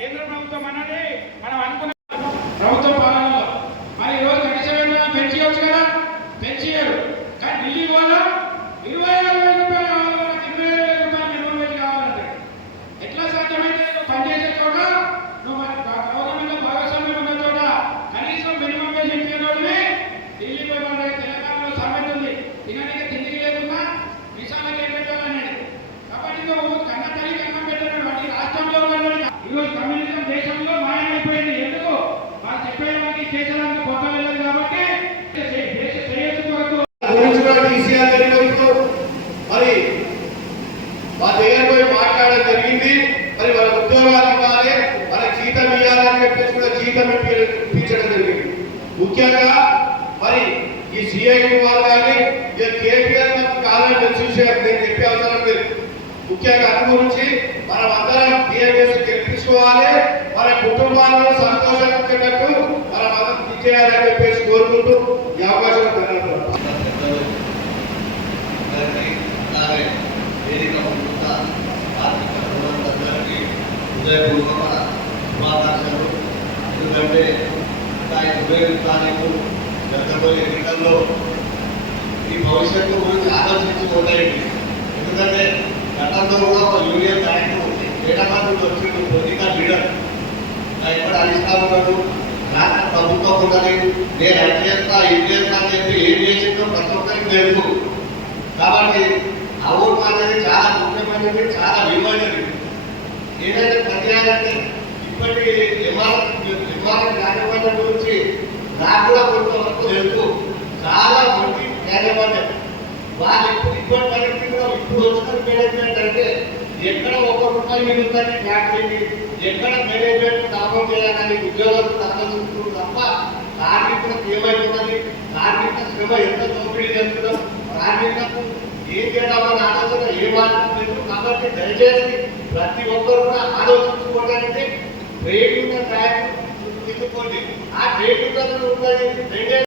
కేంద్ర ప్రభుత్వం అన్నది మనం అనుకున్న ప్రభుత్వ పాలనలో మరి ఈరోజు కనీస వేతనం పెంచవచ్చు కదా, పెంచారు. కానీ ఢిల్లీ వల్ల 26,000 రూపాయలు కావాలి, మనకు 25,000 రూపాయలు మినిమం వేజ్ కావాలంటే ఎట్లా సాధ్యమైతే? నువ్వు పనిచేసే చోట, నువ్వు మన గవర్నమెంట్ లో భాగస్వామ్యం ఉన్న చోట కనీసం మినిమం వేజ్ ఇప్పించే ఢిల్లీ పోయి మన తెలంగాణలో సామెత ఉంది, తినడానికి తిండికి లేకున్నా విషయాలకి ఏం పెట్టాలనేది. కాబట్టి నువ్వు కన్న తల్లి కన్నం పెట్టాడు వాటి రాష్ట్రంలో ఈరోజు కమ్యూనిజం దేశంలో మాయమైపోయింది. ఎందుకు? వాళ్ళు చెప్పేదానికి చేసేదానికి కొత్త వెళ్ళదు కాబట్టి దేశ శ్రేయస్సు కొరకు మరి మా దగ్గర పోయి మాట్లాడడం జరిగింది. మరి వాళ్ళ ఉద్యోగాలు ఇవ్వాలి, మన జీతం ఇవ్వాలని చెప్పేసి కూడా జీతం ఇప్పించడం జరిగింది. ముఖ్యంగా మరి ఈ సిఐటి వాళ్ళు కానీ కేటీఆర్ కావాలని చూసేయాలి, నేను చెప్పే అవసరం లేదు. ముఖ్యంగా అందు గురించి మనం అందరం టీఆర్ఎస్ గెలిపించుకోవాలి, మన కుటుంబాలను సంతోషించేటట్టు మనం అందరం ఇచ్చేయాలని చెప్పేసి కోరుకుంటూ ఈ అవకాశం ఎందుకంటే జరగబోయే ఎన్నికల్లో ఈ భవిష్యత్తు గురించి ఆలోచించి ఓటేయండి. ఎందుకంటే గతంలో కూడా ఒక యూనియన్ బ్యాంకు క్రీడాకారులు వచ్చిండు, పొలిటికల్ లీడర్ ఎక్కడ అనిస్తా ఉన్నాడు, నాకు ప్రభుత్వం ఉన్నది, నేను అది చేస్తా ఇది చేస్తా అని చెప్పి ఏం చేసిందో ప్రతి ఒక్కరికి తెలుసు. కాబట్టి ఆ ఓటు అనేది చాలా ముఖ్యమైనది, చాలా విలువైనది. ఏదైతే పనిచేయాలంటే ఇప్పటి విమానం యాజమాన్యం గురించి నాకు కూడా కొంతవరకు తెలుసు. చాలా మంది యాజమాన్యం వాళ్ళు ఇప్పటి పరిస్థితిలో ఇప్పుడు వచ్చిన మేనేజ్మెంట్ అంటే ఎక్కడ ₹1 మిగులుతుంది ఫ్యాక్టరీకి, ఎక్కడ మేనేజ్మెంట్ లాభం చేయాలని ఉద్యోగులకు ఆలోచిస్తున్నారు తప్ప కార్మికులకు ఏమైతున్నది, కార్మిక శ్రమ ఎంత దోపిడీ చేస్తున్నారు, కార్మికులకు ఏం చేద్దామని ఆలోచన ఏ మార్గం లేదు. కాబట్టి దయచేసి ప్రతి ఒక్కరు కూడా ఆలోచించుకోవడానికి ట్రేడ్ యూనియన్ బ్యాంక్ తీసుకోండి. ఆ ట్రేడ్ యూనియన్ ఉన్నది